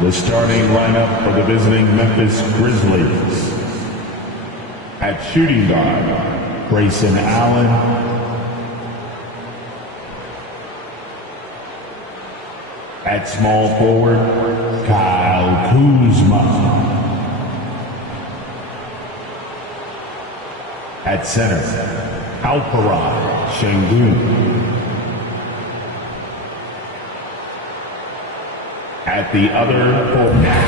The starting lineup for the visiting Memphis Grizzlies. At shooting guard, Grayson Allen. At small forward, Kyle Kuzma. At center, Alperen Sengun. At the other format,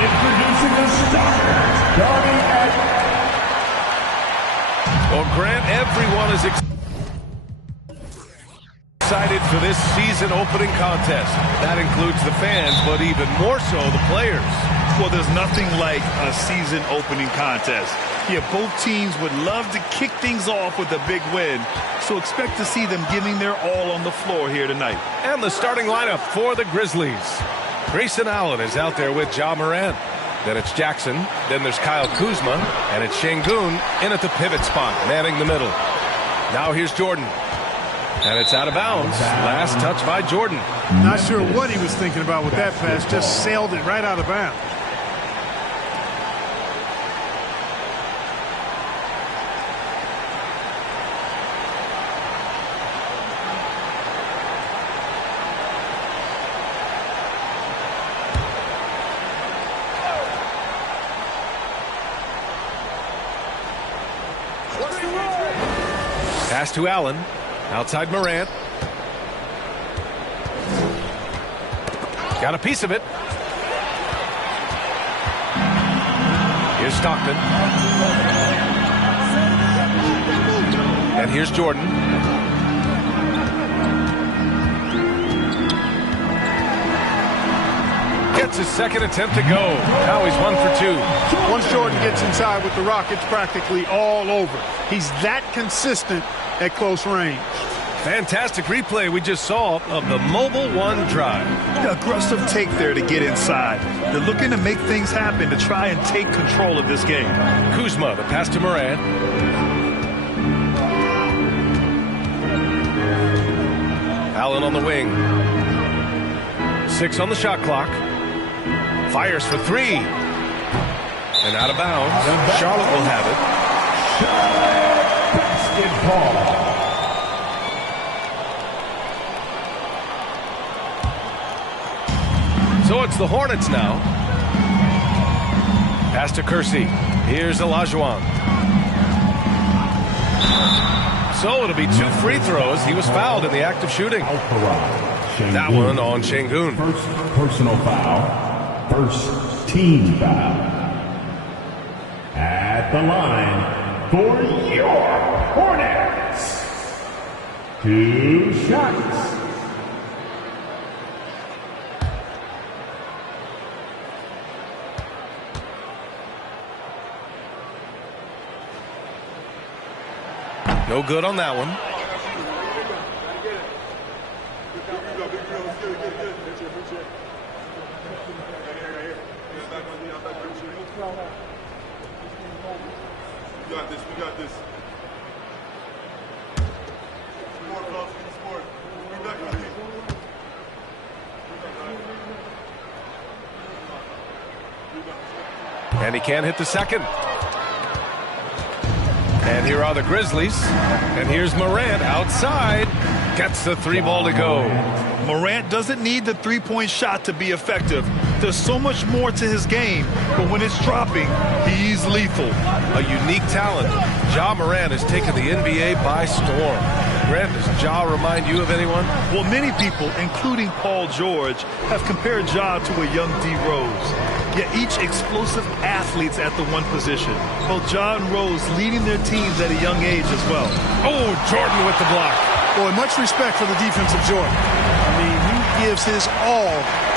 introducing the starters, starting at... Well, Grant, everyone is excited for this season opening contest. That includes the fans, but even more so the players. Well, there's nothing like a season opening contest. Yeah, both teams would love to kick things off with a big win, so expect to see them giving their all on the floor here tonight. And the starting lineup for the Grizzlies. Grayson Allen is out there with Ja Morant. Then it's Jackson. Then there's Kyle Kuzma. And it's Sengun in at the pivot spot, manning the middle. Now here's Jordan. And it's out of bounds. Last touch by Jordan. Not sure what he was thinking about with that pass. Just sailed it right out of bounds. Pass to Allen. Outside Morant. Got a piece of it. Here's Stockton. And here's Jordan. Gets his second attempt to go. Now he's 1 for 2. Once Jordan gets inside with the rock, it's practically all over. He's that consistent at close range. Fantastic replay we just saw of the Mobile One drive. Aggressive take there to get inside. They're looking to make things happen to try and take control of this game. Kuzma, the pass to Morant. Allen on the wing. 6 on the shot clock. Fires for 3. And out of bounds. Charlotte will have it. Basketball. So it's the Hornets now. Pass to Kersey. Here's Olajuwon. So it'll be 2 free throws. He was fouled in the act of shooting. That one on Sengun. First personal foul. First team foul. At the line for your Hornets. 2 shots. No good on that one. We got this. And he can't hit the second. And here are the Grizzlies. And here's Morant outside. Gets the 3 ball to go. Morant doesn't need the three-point shot to be effective. There's so much more to his game, but when it's dropping, he's lethal. A unique talent. Ja Morant has taken the NBA by storm. Grant, does Ja remind you of anyone? Well, many people, including Paul George, have compared Ja to a young D. Rose. Yet each explosive athletes at the one position. Both Ja and Rose leading their teams at a young age as well. Oh, Jordan with the block. Boy, much respect for the defense of Jordan. I mean, he gives his all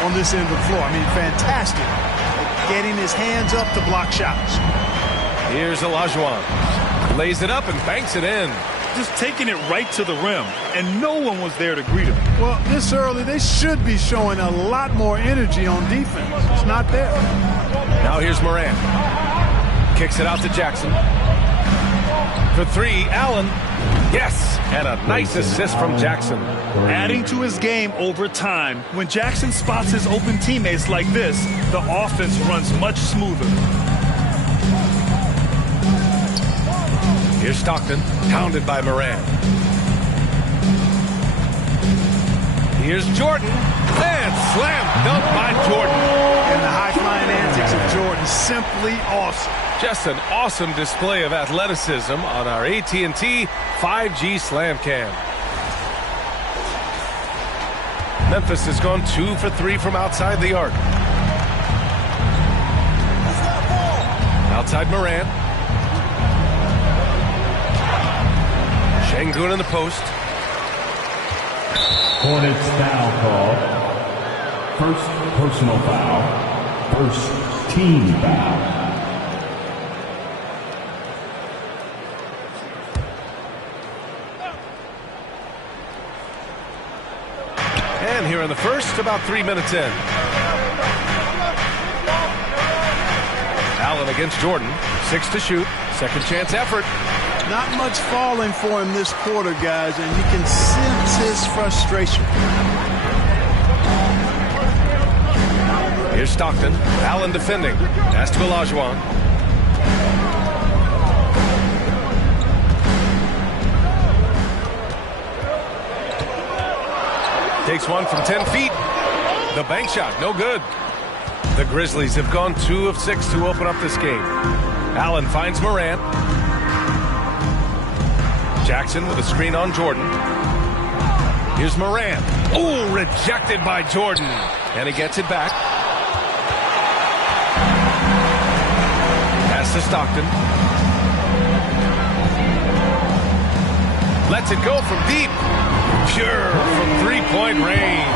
on this end of the floor. I mean, fantastic at getting his hands up to block shots. Here's Olajuwon. Lays it up and banks it in. Just taking it right to the rim, and no one was there to greet him. Well, this early, they should be showing a lot more energy on defense. It's not there. Now here's Morant. Kicks it out to Jackson. For 3, Allen. Yes, and a nice assist from Jackson. Adding to his game over time. When Jackson spots his open teammates like this, the offense runs much smoother. Here's Stockton, pounded by Moran. Here's Jordan, and slam dunk by Jordan. And the high-flying antics of Jordan, simply awesome. Just an awesome display of athleticism on our AT&T 5G Slam Cam. Memphis has gone 2 for 3 from outside the arc. Outside Moran. Şengün in the post. Hornets foul call. First personal foul. First team foul. And here in the first, about 3 minutes in. Allen against Jordan. 6 to shoot. Second chance effort. Not much falling for him this quarter, guys, and you can sense his frustration. Here's Stockton. Allen defending. Pass to Olajuwon. Takes one from 10 feet. The bank shot, no good. The Grizzlies have gone 2 of 6 to open up this game. Allen finds Morant. Jackson with a screen on Jordan. Here's Morant. Oh, rejected by Jordan. And he gets it back. Pass to Stockton. Lets it go from deep. Pure from three-point range.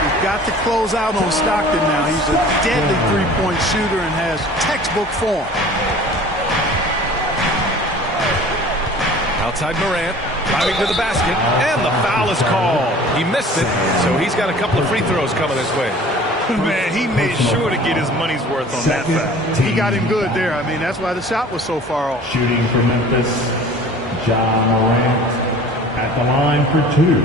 You've got to close out on Stockton now. He's a deadly three-point shooter and has textbook form. Outside Morant, driving to the basket, and the foul is called. He missed it, so he's got a couple of free throws coming his way. Man, he made sure to get his money's worth on that foul. He got him good there. I mean, that's why the shot was so far off. Shooting for Memphis, Ja Morant at the line for 2.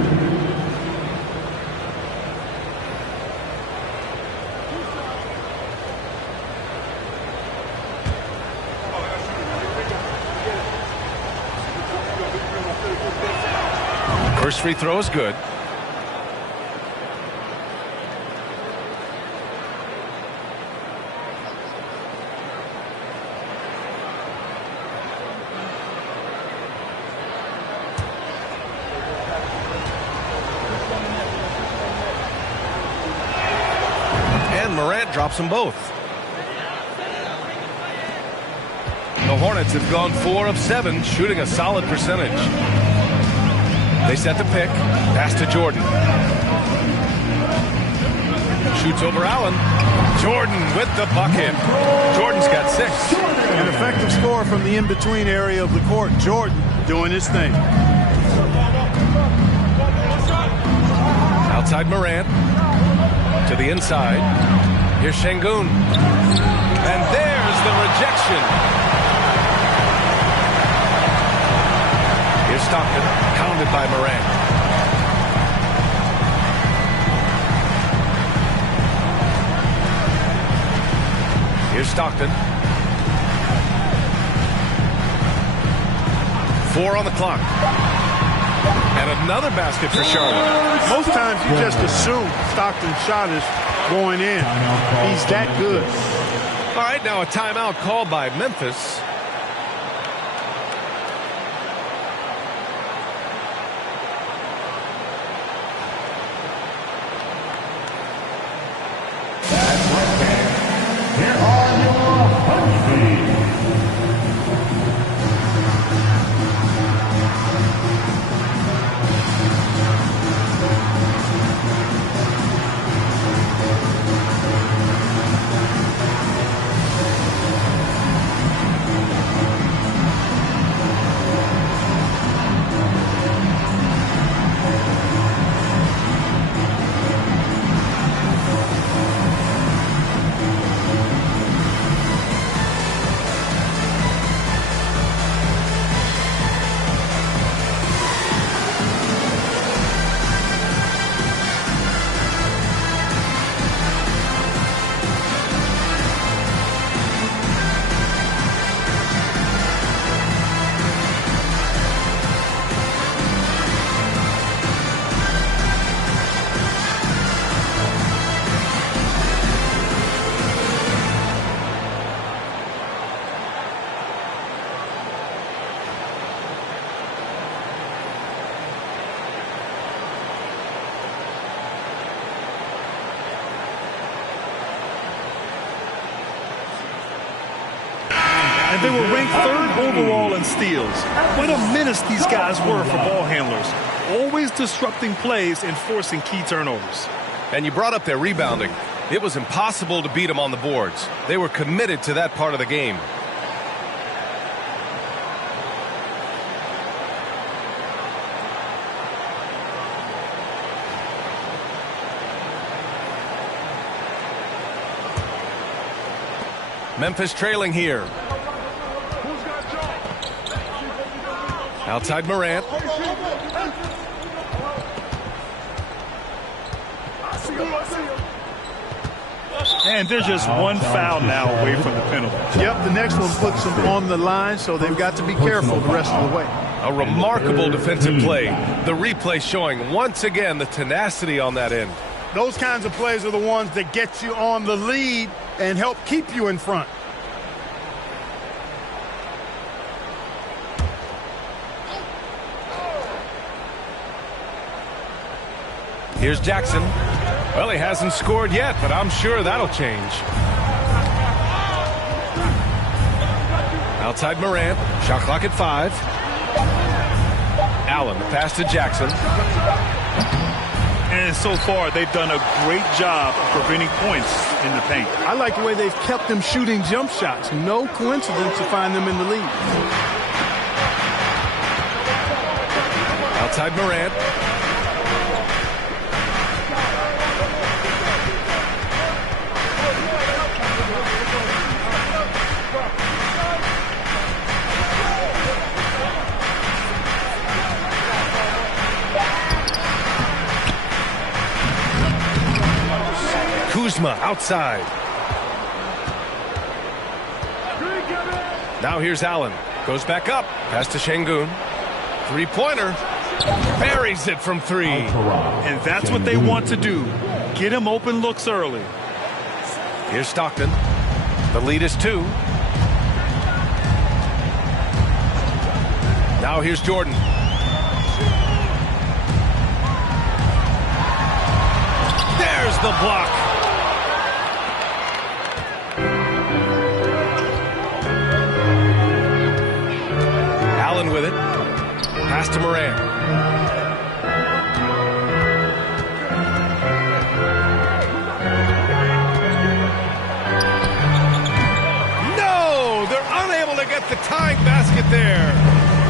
First free throw is good. And Morant drops them both. The Hornets have gone 4 of 7, shooting a solid percentage. They set the pick. Pass to Jordan. Shoots over Allen. Jordan with the bucket. Jordan's got 6. An effective score from the in-between area of the court. Jordan doing his thing. Outside Morant. To the inside. Here's Şengün. And there's the rejection. Here's Stockton, pounded by Morant. Here's Stockton. 4 on the clock. And another basket for Charlotte. Most times you just assume Stockton's shot is going in. He's that good. All right, now a timeout called by Memphis. And they were ranked 3rd overall in steals. What a menace these guys were for ball handlers. Always disrupting plays and forcing key turnovers. And you brought up their rebounding. It was impossible to beat them on the boards. They were committed to that part of the game. Memphis trailing here. Outside Morant. And they're just one foul now away from the penalty. Yep, the next one puts them on the line, so they've got to be careful the rest of the way. A remarkable defensive play. The replay showing once again the tenacity on that end. Those kinds of plays are the ones that get you on the lead and help keep you in front. Here's Jackson. Well, he hasn't scored yet, but I'm sure that'll change. Outside Morant. Shot clock at 5. Allen, the pass to Jackson. And so far, they've done a great job of preventing points in the paint. I like the way they've kept them shooting jump shots. No coincidence to find them in the lead. Outside Morant. Kuzma outside. Now here's Allen. Goes back up. Pass to Şengün. Three-pointer. Buries it from 3. And that's what they want to do. Get him open looks early. Here's Stockton. The lead is 2. Now here's Jordan. There's the block. Allen with it. Pass to Morant. No! They're unable to get the tying basket there.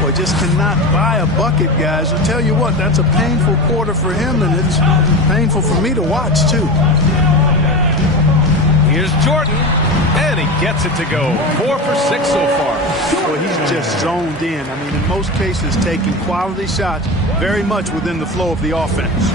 Boy, just cannot buy a bucket, guys. I'll tell you what, that's a painful quarter for him, and it's painful for me to watch, too. Here's Jordan, and he gets it to go. 4 for 6 so far. Well, he's just zoned in. I mean, in most cases, taking quality shots very much within the flow of the offense.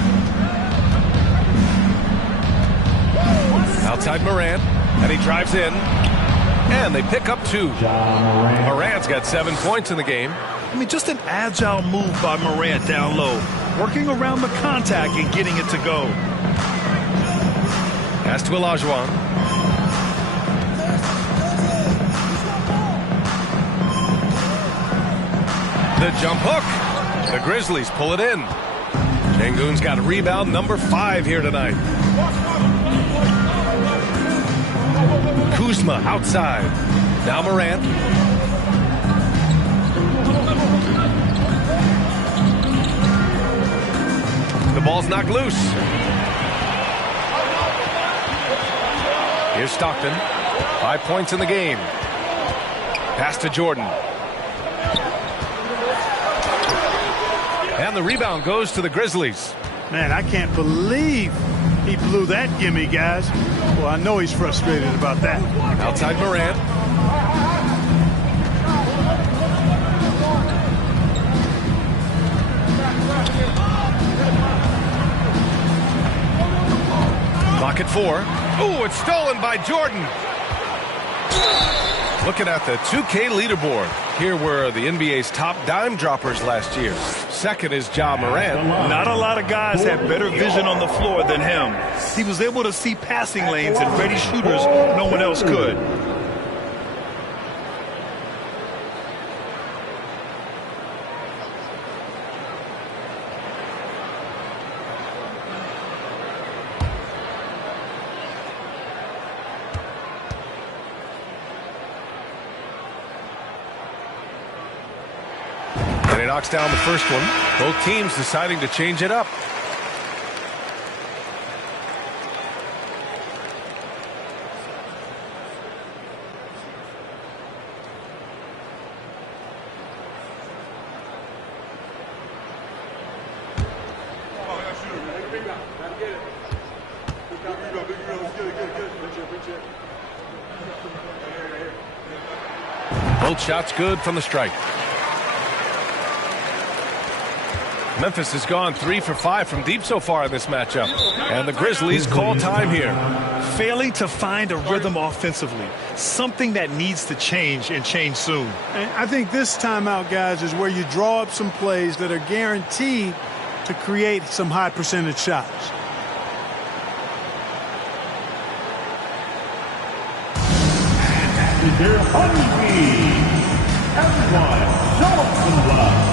Outside Morant, and he drives in, and they pick up 2. Morant's got 7 points in the game. I mean, just an agile move by Morant down low, working around the contact and getting it to go. Pass to Olajuwon. The jump hook. The Grizzlies pull it in. Şengün's got rebound number 5 here tonight. Kuzma outside. Now Morant. The ball's knocked loose. Here's Stockton. 5 points in the game. Pass to Jordan. And the rebound goes to the Grizzlies. Man, I can't believe he blew that gimme, guys. Well, I know he's frustrated about that. Outside Morant. Clock at 4. Ooh, it's stolen by Jordan. Looking at the 2K leaderboard. Here were the NBA's top dime droppers last year. Second is Ja Morant. Not a lot of guys have better vision on the floor than him. He was able to see passing lanes and ready shooters no one else could. he knocks down the first one. Both teams deciding to change it up. Both shots good from the strike. Memphis has gone 3 for 5 from deep so far in this matchup. And the Grizzlies call time here. Failing to find a rhythm offensively. Something that needs to change and change soon. And I think this timeout, guys, is where you draw up some plays that are guaranteed to create some high percentage shots. Your honeybee, everyone, show us some love.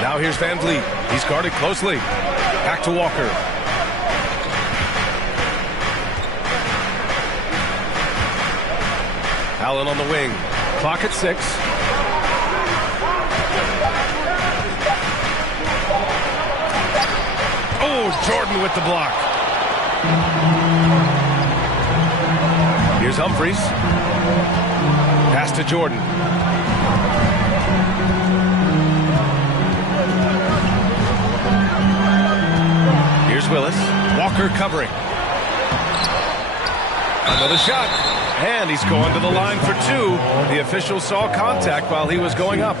Now here's Van Vliet. He's guarded closely. Back to Walker. Allen on the wing. Clock at 6. Oh, Jordan with the block. Here's Humphries. Pass to Jordan. Here's Willis. Walker covering. Another shot. And he's going to the line for 2. The official saw contact while he was going up.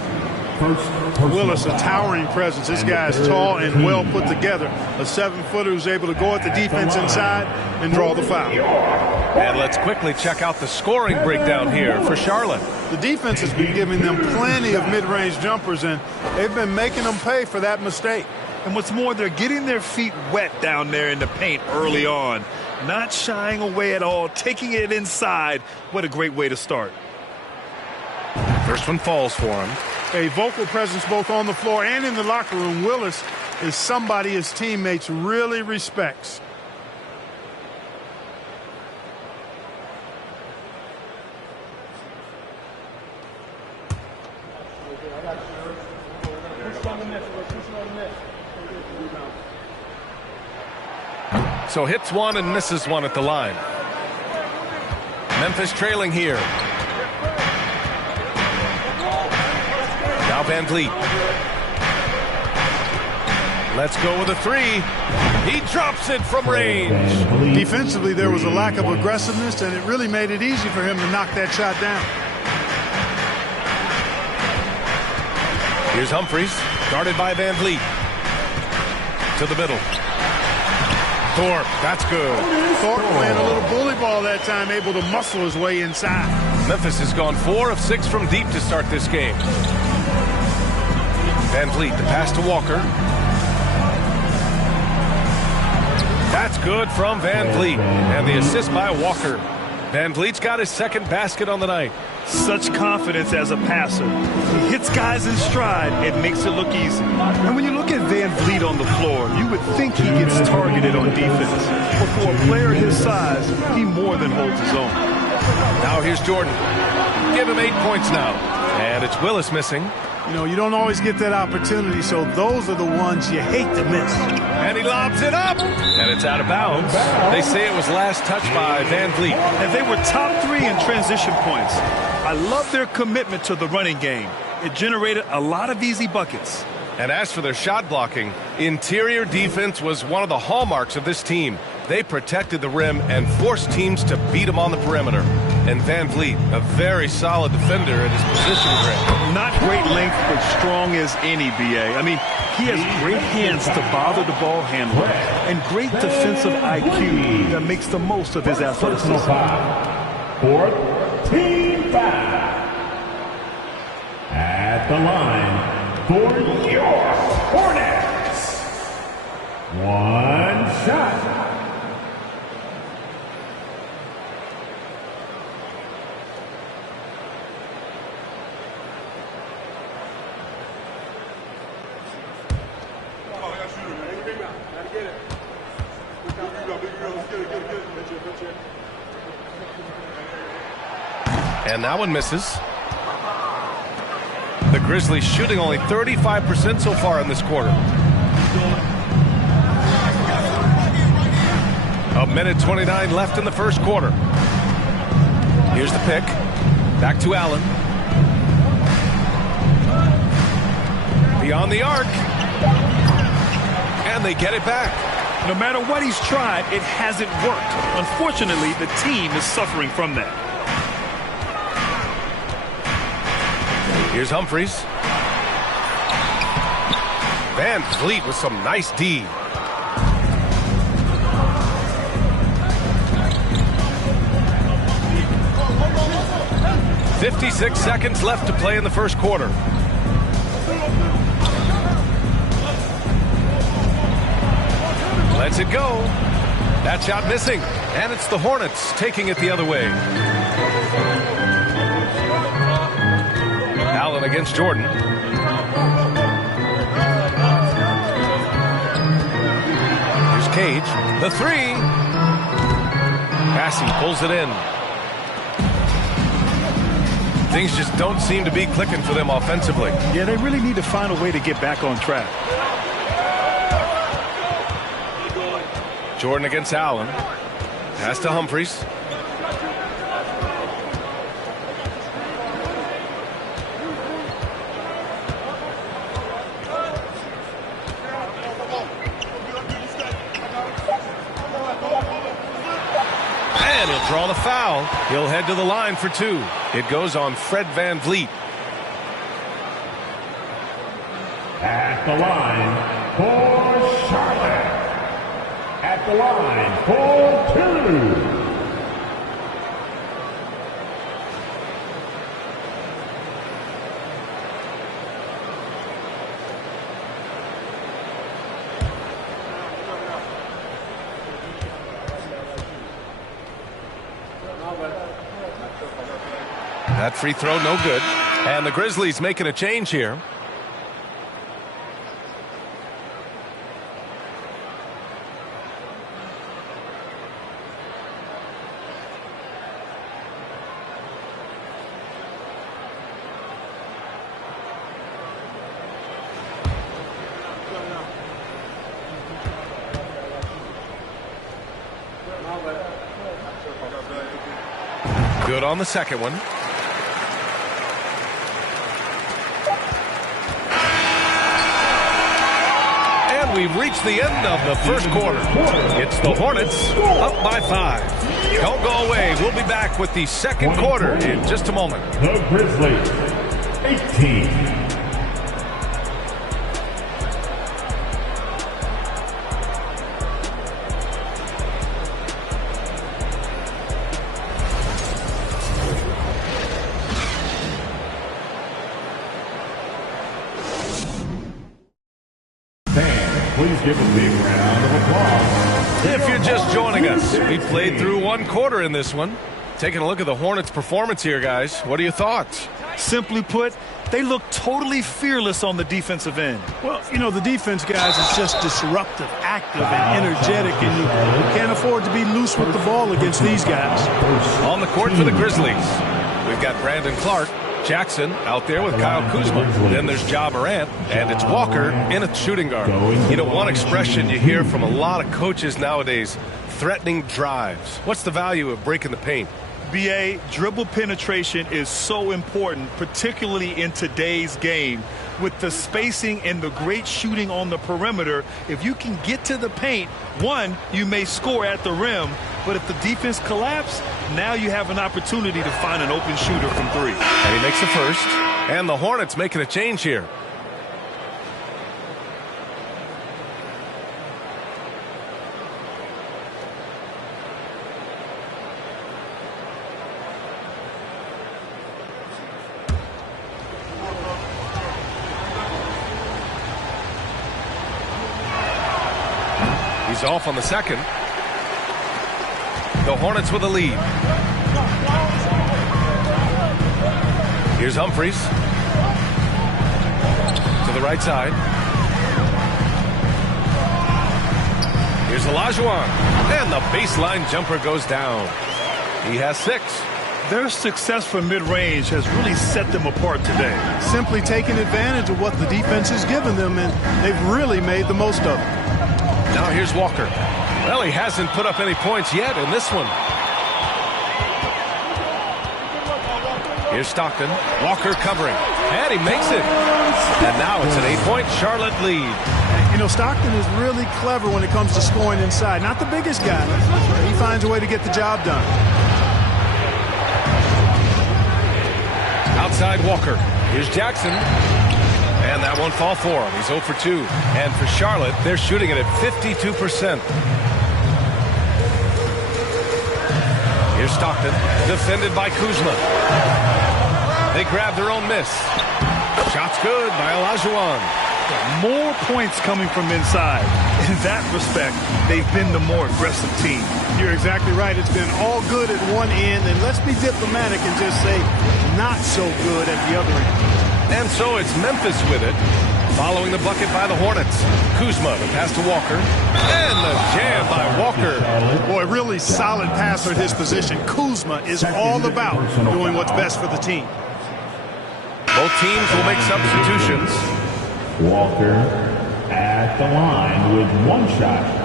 Willis, a towering presence. This guy is tall and well put together. A 7-footer who's able to go at the defense inside and draw the foul. And let's quickly check out the scoring breakdown here for Charlotte. The defense has been giving them plenty of mid-range jumpers, and they've been making them pay for that mistake. And what's more, they're getting their feet wet down there in the paint early on. Not shying away at all, taking it inside. What a great way to start. First one falls for him. A vocal presence both on the floor and in the locker room. Willis is somebody his teammates really respects. So hits one and misses one at the line. Memphis trailing here. Now Van Vliet. Let's go with a 3. He drops it from range. Defensively, there was a lack of aggressiveness, and it really made it easy for him to knock that shot down. Here's Humphries, guarded by Van Vliet. To the middle. Thorpe, that's good. Thorpe playing a little bully ball that time, able to muscle his way inside. Memphis has gone 4 of 6 from deep to start this game. Van Vliet, the pass to Walker. That's good from Van Vliet. And the assist by Walker. Van Vliet's got his second basket on the night. Such confidence as a passer. He hits guys in stride. It makes it look easy. And when you look at Van Vliet on the floor, you would think he gets targeted on defense. But for a player his size, he more than holds his own. Now here's Jordan. Give him 8 points now. And it's Willis missing. You know, you don't always get that opportunity, so those are the ones you hate to miss. And he lobs it up. And it's out of bounds. They say it was last touched by Van Vliet. And they were top 3 in transition points. I love their commitment to the running game. It generated a lot of easy buckets. And as for their shot blocking, interior defense was one of the hallmarks of this team. They protected the rim and forced teams to beat them on the perimeter. And Van Vliet, a very solid defender at his position grid. Not great length, but strong as any, B.A. I mean, he has great hands to bother the ball handler and great defensive IQ that makes the most of his athleticism. Fourth team foul. At the line for your Hornets. One shot. And that one misses. The Grizzlies shooting only 35% so far in this quarter. A minute 29 left in the first quarter. Here's the pick. Back to Allen. Beyond the arc. And they get it back. No matter what he's tried, it hasn't worked. Unfortunately, the team is suffering from that. Here's Humphries. Van Vliet with some nice D. "56 seconds left to play in the first quarter. Lets it go. That shot missing. And it's the Hornets taking it the other way. Allen against Jordan. Here's Cage. The three. Massey pulls it in. Things just don't seem to be clicking for them offensively. Yeah, they really need to find a way to get back on track. Jordan against Allen. Pass to Humphries. And he'll draw the foul. He'll head to the line for two. It goes on Fred Van Vliet. At the line for Charlotte. At the line for two. That free throw no good. And the Grizzlies making a change here. Good on the second one. And we've reached the end of the first quarter. It's the Hornets up by 5. Don't go away. We'll be back with the second quarter in just a moment. The Grizzlies, 18. Please give a big round of applause. If you're just joining us, we played through one quarter in this one. Taking a look at the Hornets' performance here, guys. What are your thoughts? Simply put, they look totally fearless on the defensive end. Well, you know, the defense, guys, is just disruptive, active, and energetic, and you can't afford to be loose with the ball against these guys. On the court for the Grizzlies, we've got Brandon Clark, Jackson out there with Kyle Kuzma. Then there's Ja Morant, and it's Walker in a shooting guard. You know, one expression you hear from a lot of coaches nowadays, threatening drives. What's the value of breaking the paint? BA, dribble penetration is so important, particularly in today's game. With the spacing and the great shooting on the perimeter, if you can get to the paint, one, you may score at the rim, but if the defense collapses, now you have an opportunity to find an open shooter from three. And he makes the first, and the Hornets making a change here. He's off on the second. The Hornets with a lead. Here's Humphries. To the right side. Here's Olajuwon. And the baseline jumper goes down. He has 6. Their success from mid-range has really set them apart today. Simply taking advantage of what the defense has given them, and they've really made the most of it. Now here's Walker. Well, he hasn't put up any points yet in this one. Here's Stockton. Walker covering. And he makes it. And now it's an 8-point Charlotte lead. You know, Stockton is really clever when it comes to scoring inside. Not the biggest guy. He finds a way to get the job done. Outside Walker. Here's Jackson. And that won't fall for him. He's 0 for 2. And for Charlotte, they're shooting it at 52%. Here's Stockton, defended by Kuzma. They grab their own miss. Shot's good by Olajuwon. More points coming from inside. In that respect, they've been the more aggressive team. You're exactly right. It's been all good at one end, and let's be diplomatic and just say not so good at the other end. And so it's Memphis with it, following the bucket by the Hornets. Kuzma, the pass to Walker, and the jam by Walker. Boy, really solid passer at his position. Kuzma is all about doing what's best for the team. Both teams will make substitutions. Walker at the line with 1 shot.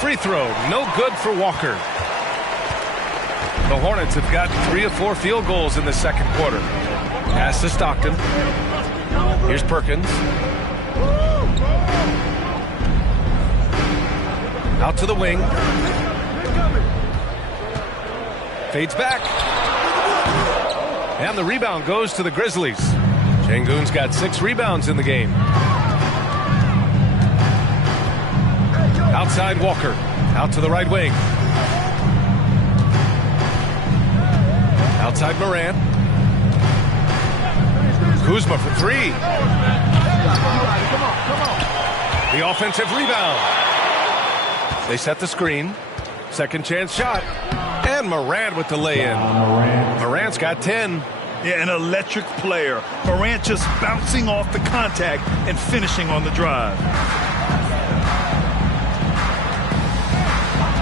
Free throw, no good for Walker. The Hornets have got 3 of 4 field goals in the second quarter. Pass to Stockton. Here's Perkins. Out to the wing. Fades back. And the rebound goes to the Grizzlies. Şengün's got 6 rebounds in the game. Outside Walker. Out to the right wing. Outside Morant. Kuzma for 3. The offensive rebound. They set the screen. Second chance shot. And Morant with the lay-in. Morant's got 10. Yeah, an electric player. Morant just bouncing off the contact and finishing on the drive.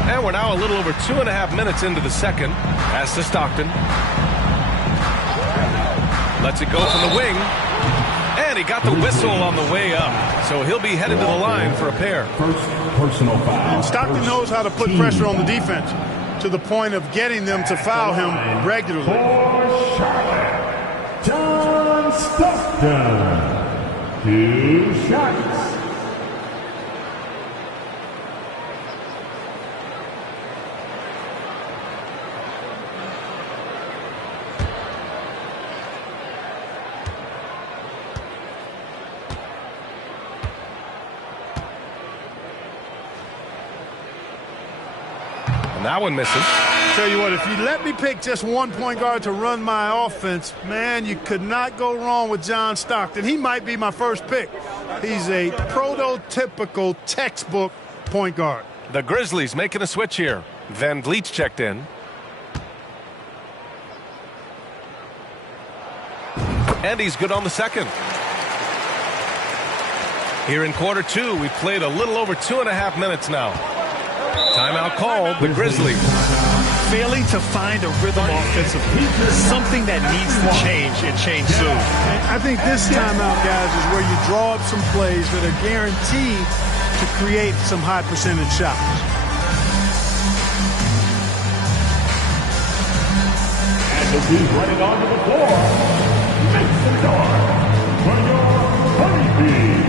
And we're now a little over 2.5 minutes into the second. Pass to Stockton. Lets it go from the wing. And he got the whistle on the way up. So he'll be headed to the line for a pair. First personal foul. And Stockton knows how to put pressure on the defense to the point of getting them to foul him regularly. For Charlotte, John Stockton. 2 shots. that one missing. Tell you what, if you let me pick just one point guard to run my offense, man, you could not go wrong with John Stockton. He might be my first pick. He's a prototypical textbook point guard. The Grizzlies making a switch here. Van Vliet checked in. And he's good on the second. Here in quarter two, we've played a little over 2.5 minutes now. Timeout called, the Grizzlies. Failing to find a rhythm offensively, something that needs to change and change soon. I think this timeout, guys, is where you draw up some plays that are guaranteed to create some high percentage shots. And the dude running onto the floor makes some noise for your Honeybees.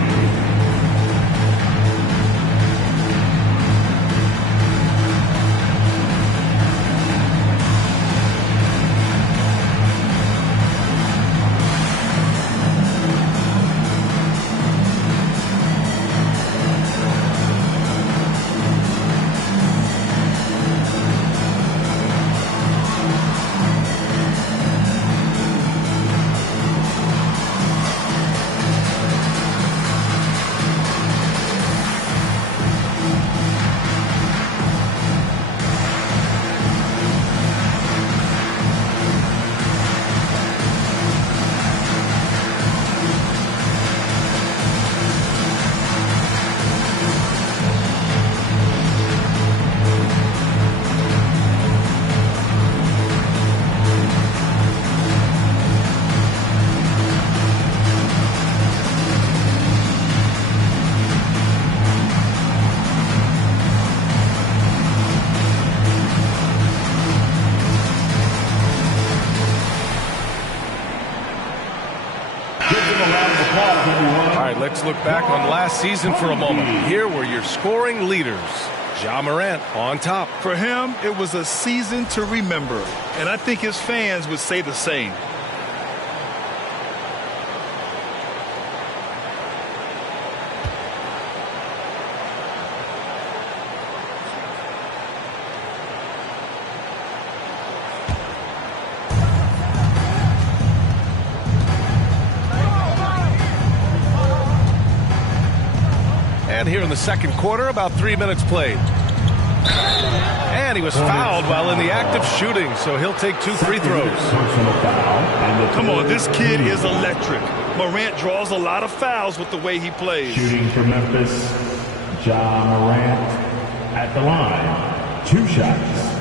Let's look back on last season for a moment. Here were your scoring leaders. Ja Morant on top. For him, it was a season to remember, and I think his fans would say the same. And here in the second quarter, about 3 minutes played. And he was fouled while in the act of shooting, so he'll take 2 free throws. Come on, this kid is electric. Morant draws a lot of fouls with the way he plays. Shooting for Memphis, Ja Morant at the line. 2 shots.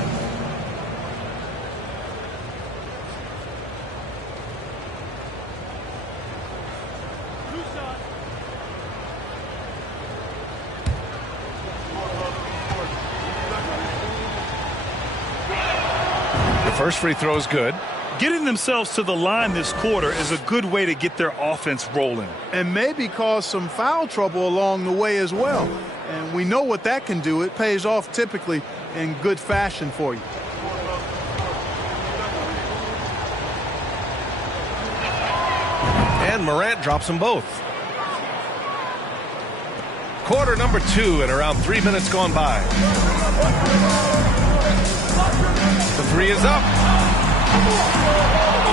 First free throw is good. Getting themselves to the line this quarter is a good way to get their offense rolling. And maybe cause some foul trouble along the way as well. And we know what that can do. It pays off typically in good fashion for you. And Morant drops them both. Quarter number 2 and around 3 minutes gone by. The 3 is up.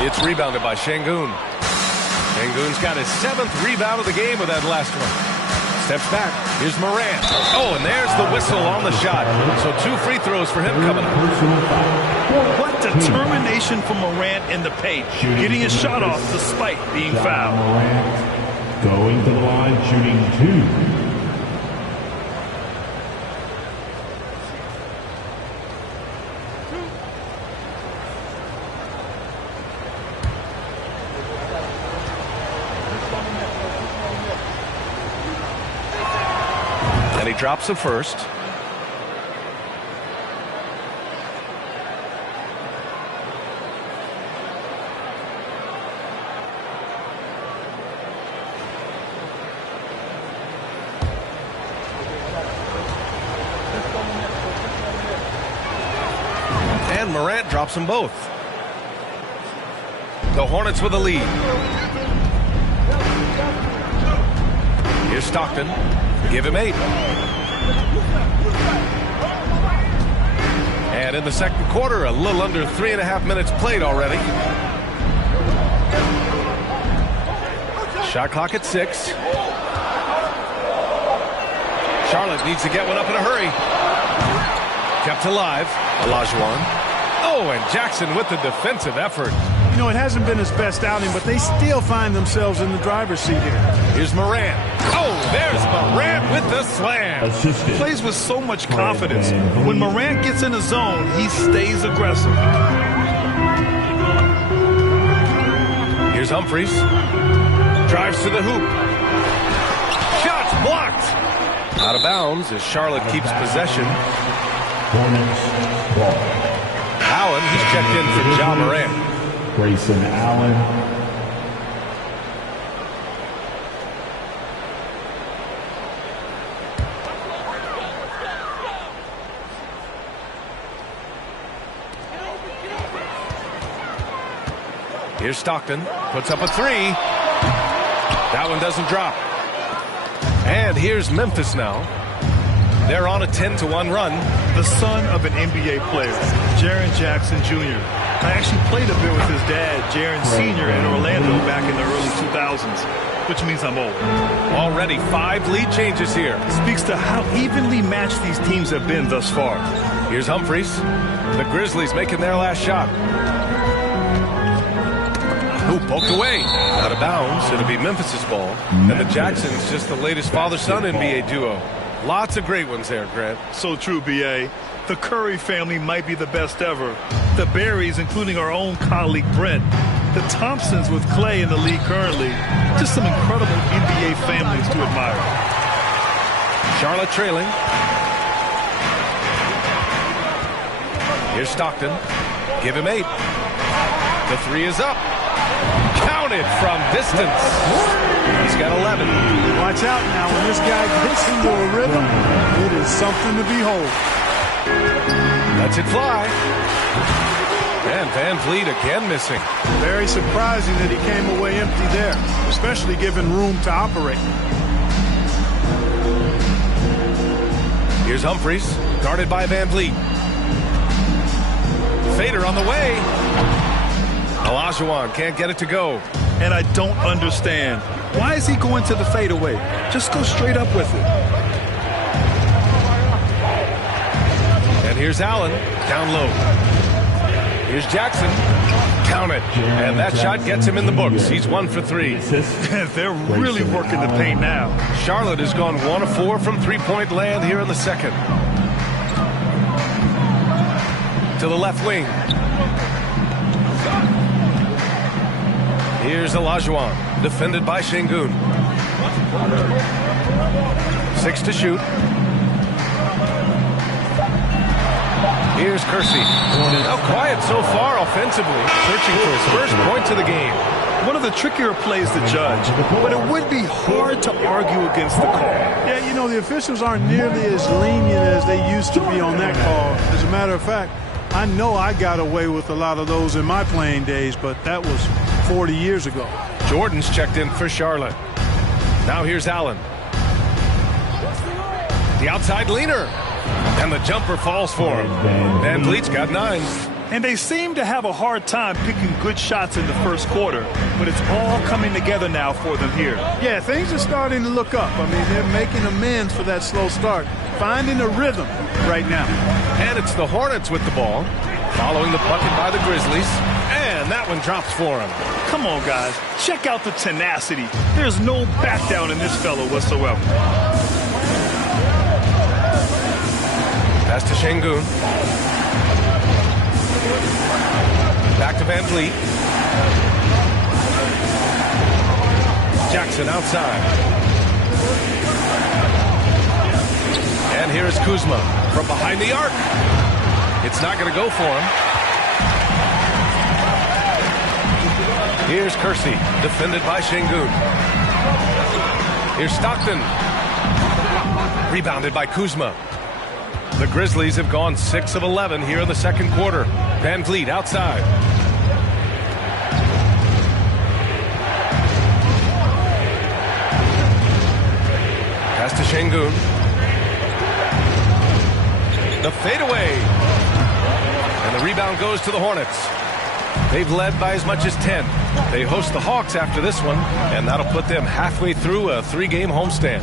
It's rebounded by Şengün. Şengün's got his 7th rebound of the game with that last one. Steps back. Here's Morant. Oh, and there's the whistle on the shot. So 2 free throws for him coming up. What determination from Morant in the paint. Getting his shot off despite being fouled. Morant going to the line, shooting 2. And he drops the first. And Morant drops them both. The Hornets with a lead. Here's Stockton. Give him 8. And in the second quarter, a little under 3.5 minutes played already. Shot clock at 6. Charlotte needs to get one up in a hurry. Kept alive. Olajuwon. Oh, and Jackson with the defensive effort. You know, it hasn't been his best outing, but they still find themselves in the driver's seat here. Here's Morant. Oh, there's Morant with the slam. Assisted. Plays with so much confidence. When Morant gets in the zone, he stays aggressive. Here's Humphries. Drives to the hoop. Shots blocked. Out of bounds as Charlotte keeps possession. Hornets ball. Allen, he's checked in for Ja Morant. Grayson Allen. Here's Stockton. Puts up a 3. That one doesn't drop. And here's Memphis now. They're on a 10-1 run. The son of an NBA player, Jaren Jackson Jr. I actually played a bit with his dad, Jaren Sr. in Orlando back in the early 2000s, which means I'm old. Already 5 lead changes here. Speaks to how evenly matched these teams have been thus far. Here's Humphries. The Grizzlies making their last shot. Ooh, poked away. Out of bounds. It'll be Memphis's ball. And the Jacksons just the latest father-son NBA duo. Lots of great ones there, Grant. So true, B.A. The Curry family might be the best ever. The Berries, including our own colleague Brent. The Thompsons with Clay in the league currently. Just some incredible NBA families to admire. Charlotte trailing. Here's Stockton. Give him 8. The 3 is up. Counted from distance. He's got 11. Watch out now. When this guy gets into a rhythm, it is something to behold. Lets it fly. And Van Vliet again missing. Very surprising that he came away empty there, especially given room to operate. Here's Humphries, guarded by Van Vliet. Fader on the way. Olajuwon can't get it to go. And I don't understand. Why is he going to the fadeaway? Just go straight up with it. And here's Allen, down low. Here's Jackson. Count it. And that shot gets him in the books. He's 1 for 3. They're really working the paint now. Charlotte has gone 1 of 4 from three-point land here in the second. To the left wing. Here's Olajuwon, defended by Şengün. 6 to shoot. Here's Kersey. Now quiet so far offensively, searching for his first points of the game. One of the trickier plays to judge, but it would be hard to argue against the call. Yeah, you know, the officials aren't nearly as lenient as they used to be on that call. As a matter of fact, I know I got away with a lot of those in my playing days, but that was 40 years ago. Jordan's checked in for Charlotte. Now here's Allen. The outside leaner. And the jumper falls for him. Van Vliet's got 9. And they seem to have a hard time picking good shots in the first quarter, but it's all coming together now for them here. Yeah, things are starting to look up. I mean, they're making amends for that slow start, finding a rhythm right now. And it's the Hornets with the ball, following the bucket by the Grizzlies, and that one drops for him. Come on, guys. Check out the tenacity. There's no back down in this fellow whatsoever. Pass to Şengün. Back to Van Vliet. Jackson outside. And here is Kuzma from behind the arc. It's not going to go for him. Here's Kersey, defended by Şengün. Here's Stockton. Rebounded by Kuzma. The Grizzlies have gone 6 of 11 here in the second quarter. Van Vliet outside. Pass to Şengün. The fadeaway. And the rebound goes to the Hornets. They've led by as much as 10. They host the Hawks after this one, and that'll put them halfway through a 3-game homestand.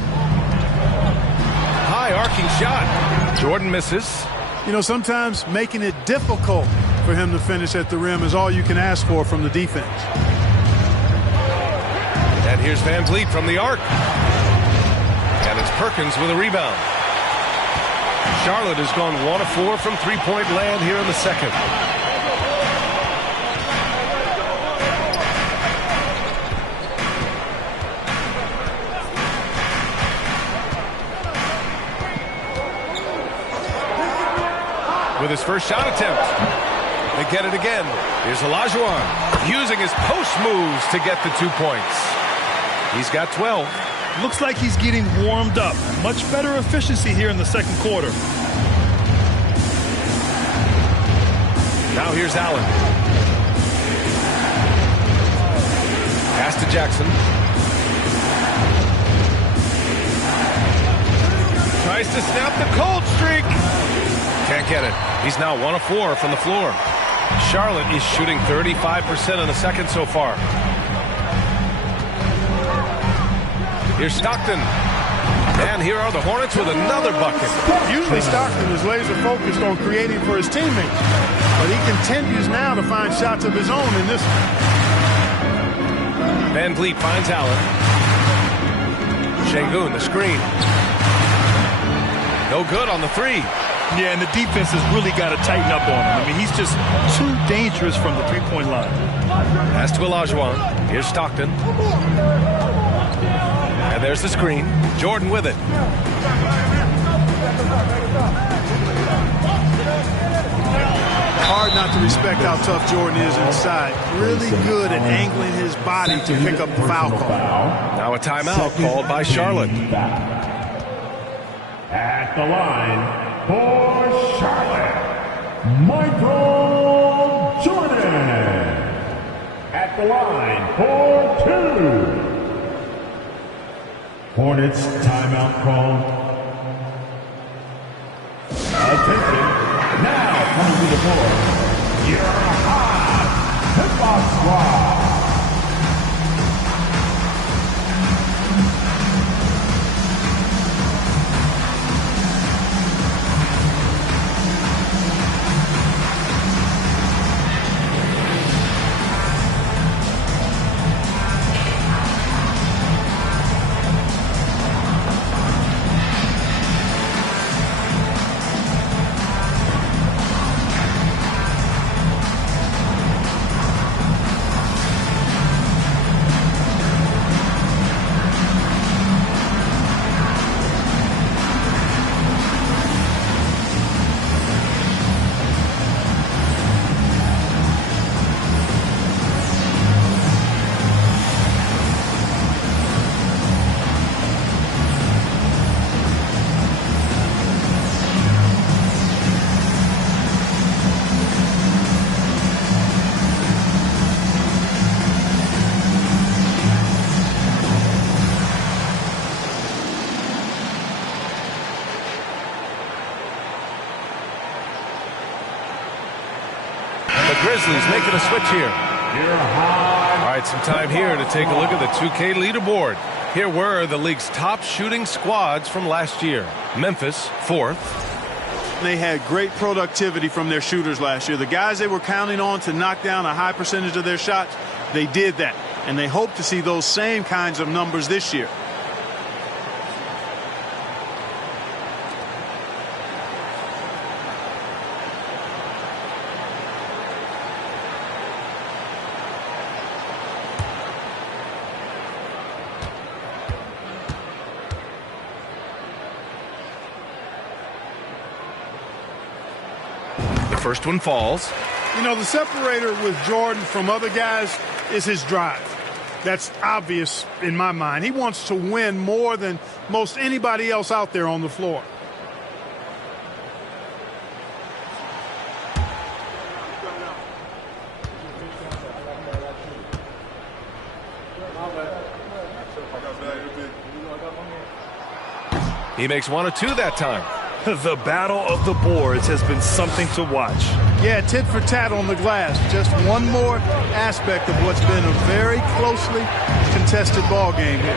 High arcing shot. Jordan misses. You know, sometimes making it difficult for him to finish at the rim is all you can ask for from the defense. And here's Van Vliet from the arc. And it's Perkins with a rebound. Charlotte has gone 1 of 4 from three-point land here in the second. With his first shot attempt. They get it again. Here's Olajuwon using his post moves to get the 2 points. He's got 12. Looks like he's getting warmed up. Much better efficiency here in the second quarter. Now here's Allen. Pass to Jackson. Tries to snap the cold streak. Can't get it. He's now 1 of 4 from the floor. Charlotte is shooting 35% in the second so far. Here's Stockton. And here are the Hornets with another bucket. Usually Stockton is laser focused on creating for his teammates, but he continues now to find shots of his own in this one. Van Vliet finds Allen. Şengün, the screen. No good on the 3. Yeah, and the defense has really got to tighten up on him. I mean, he's just too dangerous from the three-point line. Pass to Olajuwon. Here's Stockton. And there's the screen. Jordan with it. Hard not to respect how tough Jordan is inside. Really good at angling his body to pick up the foul call. Now a timeout called by Charlotte. At the line for Charlotte, Michael Jordan. At the line for 2. Hornets timeout call. Attention. Now coming to the floor, your hot hip-hop squad. Grizzlies making a switch here. All right, some time here to take a look at the 2K leaderboard. Here were the league's top shooting squads from last year. Memphis, 4th. They had great productivity from their shooters last year. The guys they were counting on to knock down a high percentage of their shots, they did that. And they hope to see those same kinds of numbers this year. First one falls. You know, the separator with Jordan from other guys is his drive. That's obvious in my mind. He wants to win more than most anybody else out there on the floor. He makes 1 of 2 that time. The battle of the boards has been something to watch. Yeah, tit for tat on the glass. Just one more aspect of what's been a very closely contested ball game here.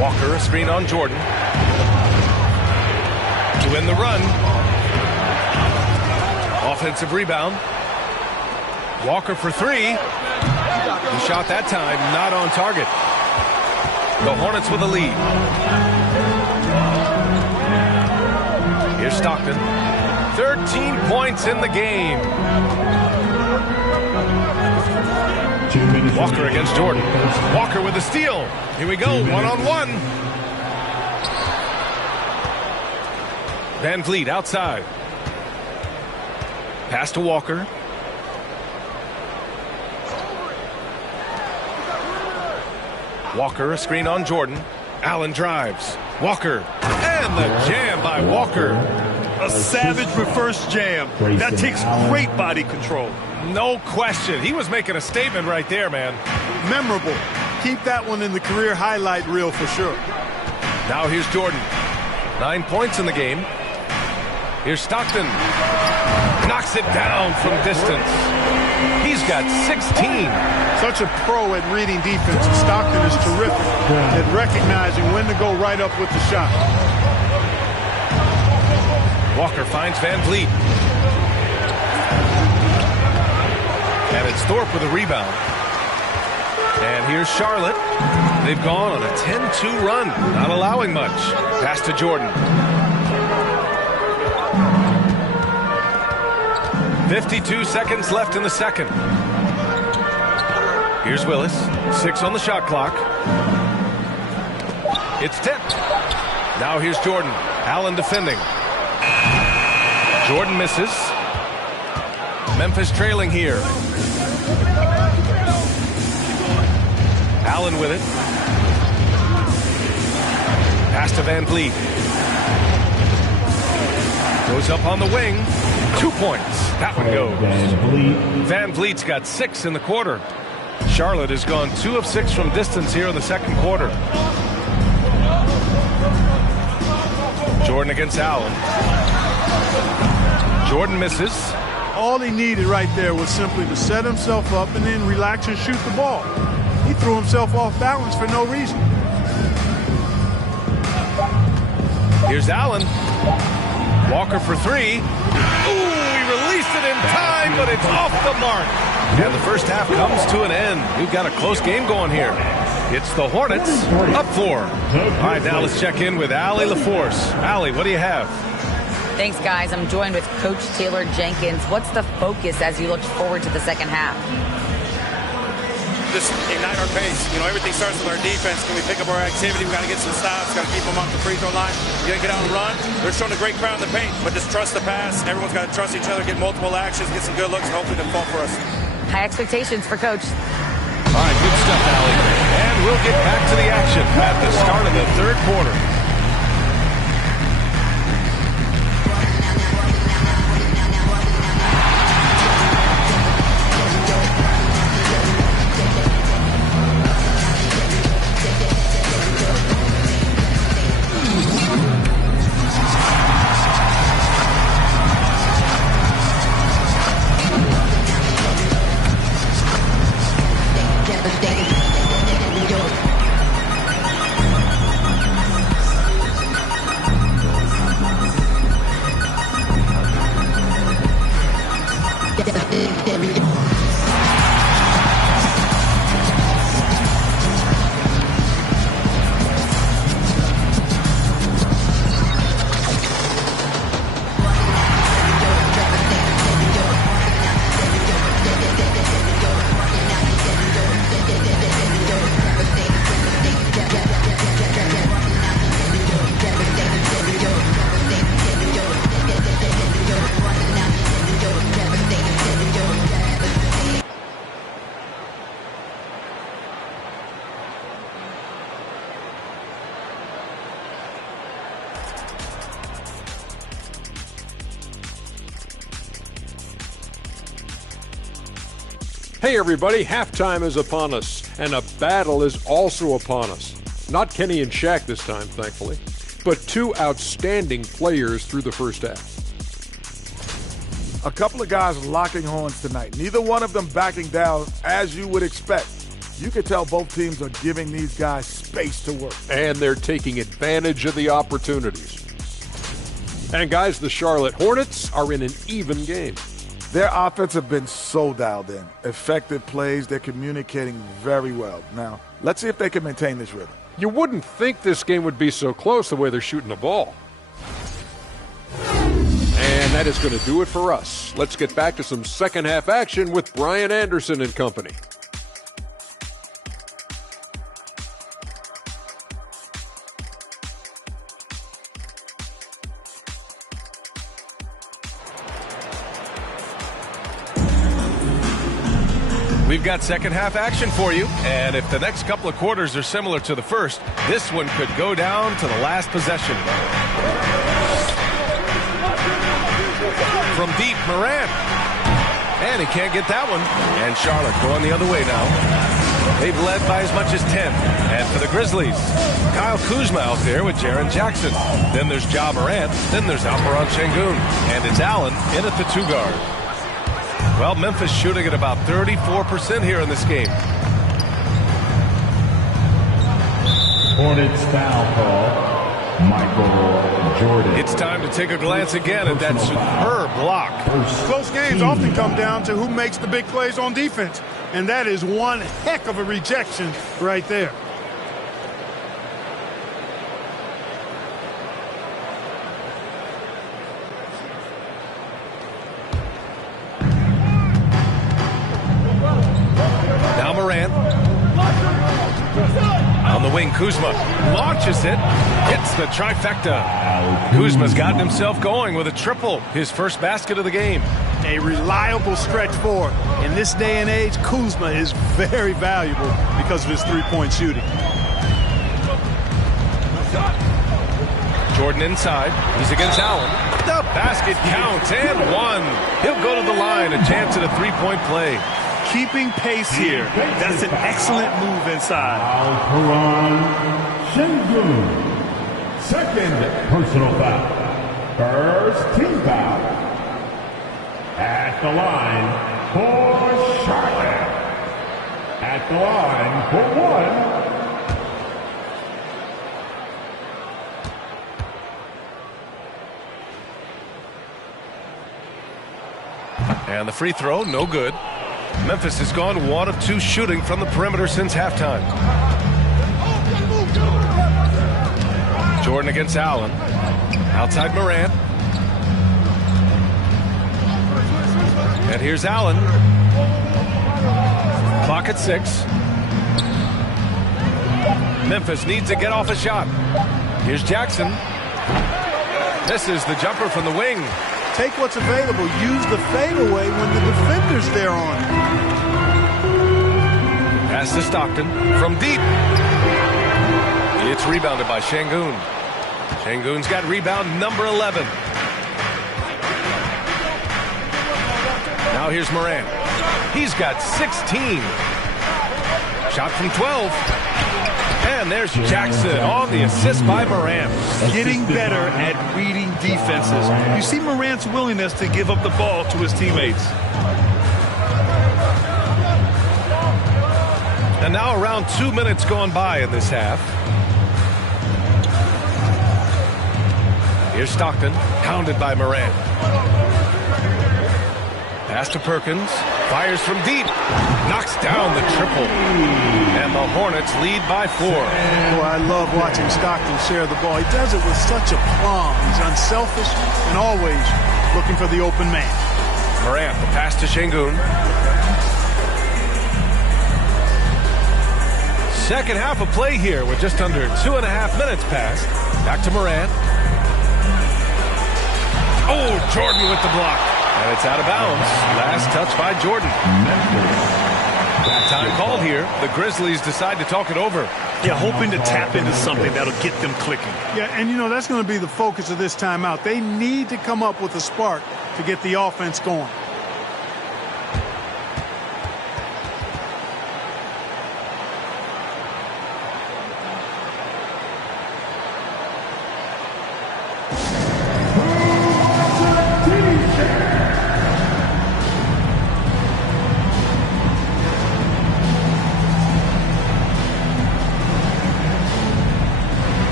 Walker, a screen on Jordan. To win the run. Offensive rebound. Walker for three. He shot that time, not on target. The Hornets with a lead. Here's Stockton. 13 points in the game. 2 minutes. Walker against Jordan. Walker with a steal. Here we go, one-on-one. Van Vliet outside. Pass to Walker. Walker, a screen on Jordan. Allen drives. Walker. And the jam by Walker. A savage reverse jam. That takes great body control. No question. He was making a statement right there, man. Memorable. Keep that one in the career highlight reel for sure. Now here's Jordan. 9 points in the game. Here's Stockton. Knocks it down from distance. He's got 16. Such a pro at reading defense. Stockton is terrific at recognizing when to go right up with the shot. Walker finds Van Vliet. And it's Thorpe with a rebound. And here's Charlotte. They've gone on a 10-2 run, not allowing much. Pass to Jordan. 52 seconds left in the second. Here's Willis. 6 on the shot clock. It's tipped. Now here's Jordan. Allen defending. Jordan misses. Memphis trailing here. Allen with it. Pass to Van Vliet. Goes up on the wing. 2 points. That one goes. Van Vliet's got 6 in the quarter. Charlotte has gone 2 of 6 from distance here in the second quarter. Jordan against Allen. Jordan misses. All he needed right there was simply to set himself up and then relax and shoot the ball. He threw himself off balance for no reason. Here's Allen. Walker for three. Ooh, he released it in time, but it's off the mark. And the first half comes to an end. We've got a close game going here. It's the Hornets up 4. All right, now let's check in with Allie LaForce. Allie, what do you have? Thanks, guys. I'm joined with Coach Taylor Jenkins. What's the focus as you look forward to the second half? Just ignite our pace. You know, everything starts with our defense. Can we pick up our activity? We got to get some stops. Got to keep them off the free throw line. You got to get out and run. They're showing a great crowd in the paint, but just trust the pass. Everyone's got to trust each other, get multiple actions, get some good looks, and hopefully they'll fall for us. High expectations for Coach. All right, good stuff, Allie. And we'll get back to the action at the start of the third quarter. Hey everybody, halftime is upon us, and a battle is also upon us. Not Kenny and Shaq this time, thankfully. but two outstanding players through the first half. A couple of guys locking horns tonight. Neither one of them backing down as you would expect. You can tell both teams are giving these guys space to work. And they're taking advantage of the opportunities. And guys, the Charlotte Hornets are in an even game. Their offense have been so dialed in. Effective plays, they're communicating very well. Now, let's see if they can maintain this rhythm. You wouldn't think this game would be so close the way they're shooting the ball. And that is going to do it for us. Let's get back to some second half action with Brian Anderson and company. We've got second half action for you, and if the next couple of quarters are similar to the first, this one could go down to the last possession. From deep, Morant. And he can't get that one. And Charlotte going the other way now. They've led by as much as 10. And for the Grizzlies, Kyle Kuzma out there with Jaren Jackson. Then there's Ja Morant. Then there's Alperen Sengun. And it's Allen in at the 2 guard. Well, Memphis shooting at about 34% here in this game. Hornets foul call. Michael Jordan. It's time to take a glance again at that superb block. Close games often come down to who makes the big plays on defense. And that is one heck of a rejection right there. Now Morant. On the wing, Kuzma launches it, hits the trifecta. Kuzma's gotten himself going with a triple, his first basket of the game. A reliable stretch forward. In this day and age, Kuzma is very valuable because of his three-point shooting. Jordan inside. He's against Allen. The basket counts and one. He'll go to the line, a chance at a three-point play. Keeping pace here. That's an excellent move inside. Alperen Sengun. Second personal foul. First team foul. At the line for Charlotte. At the line for one. And the free throw, no good. Memphis has gone 1 of 2 shooting from the perimeter since halftime. Jordan against Allen. Outside Morant. And here's Allen. Clock at 6. Memphis needs to get off a shot. Here's Jackson. Misses the jumper from the wing. Take what's available. Use the fadeaway when the defender's there on it. Pass to Stockton from deep. It's rebounded by Sengun. Sengun's got rebound number 11. Now here's Morant. He's got 16. Shot from 12. And there's Jackson on the assist by Morant. Getting better at reading defenses. You see Morant's willingness to give up the ball to his teammates. And now around 2 minutes gone by in this half. Here's Stockton, hounded by Morant. Pass to Perkins, fires from deep, knocks down the triple. And the Hornets lead by 4. Boy, I love watching Stockton share the ball. He does it with such aplomb. He's unselfish and always looking for the open man. Morant, the pass to Sengun. Second half of play here with just under 2.5 minutes passed. Back to Morant. Oh, Jordan with the block. And it's out of bounds. Last touch by Jordan. Time called here. The Grizzlies decide to talk it over. Yeah, hoping to tap into something that'll get them clicking. Yeah, and you know, that's going to be the focus of this timeout. They need to come up with a spark to get the offense going.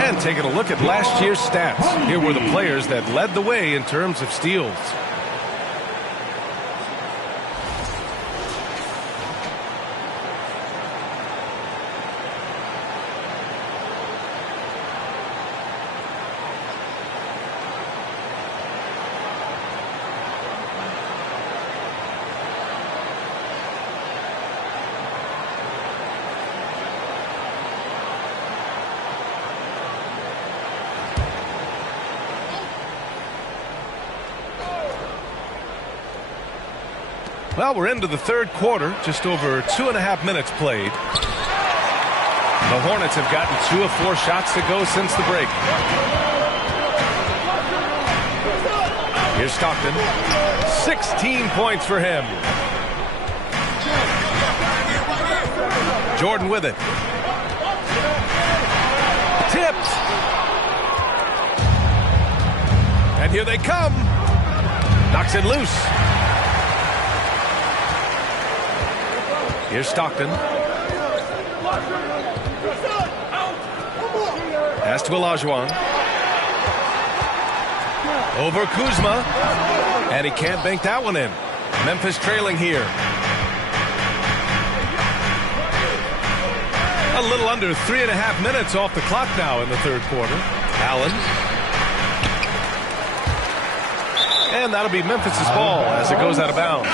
And taking a look at last year's stats. Here were the players that led the way in terms of steals. Well, we're into the third quarter, just over 2.5 minutes played. The Hornets have gotten 2 of 4 shots to go since the break. Here's Stockton. 16 points for him. Jordan with it. Tipped. And here they come. Knocks it loose. Here's Stockton. Pass to Olajuwon. Over Kuzma. And he can't bank that one in. Memphis trailing here. A little under 3.5 minutes off the clock now in the third quarter. Allen. And that'll be Memphis' ball as it goes out of bounds.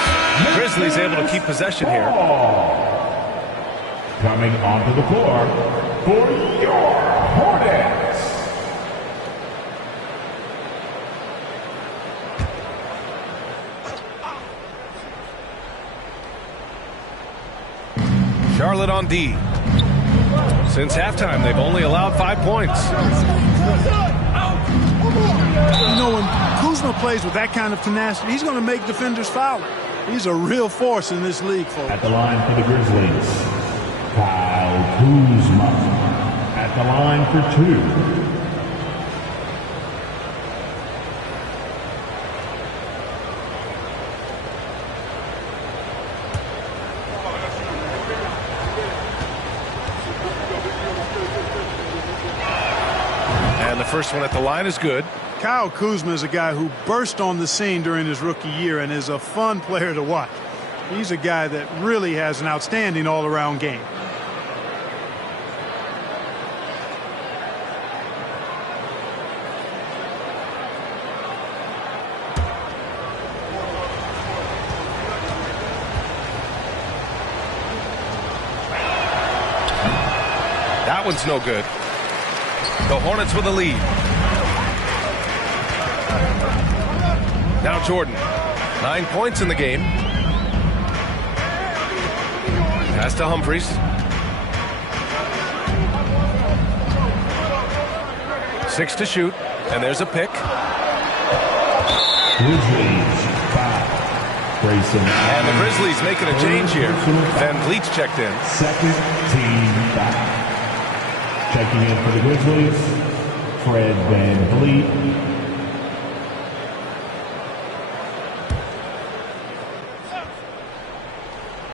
Grizzlies able to keep possession here. Coming onto the floor for your Hornets. Charlotte on D. Since halftime, they've only allowed 5 points. You know, when Kuzma plays with that kind of tenacity, he's going to make defenders foul. He's a real force in this league, folks. At the line for the Grizzlies, Kyle Kuzma. At the line for 2. And the first one at the line is good. Kyle Kuzma is a guy who burst on the scene during his rookie year and is a fun player to watch. He's a guy that really has an outstanding all-around game. That one's no good. The Hornets with a lead. Now Jordan. 9 points in the game. Pass to Humphries. 6 to shoot. And there's a pick. Grizzlies foul. Grayson. And the Grizzlies making a change here. Van Vliet's checked in. Second team foul. Checking in for the Grizzlies, Fred Van Vliet.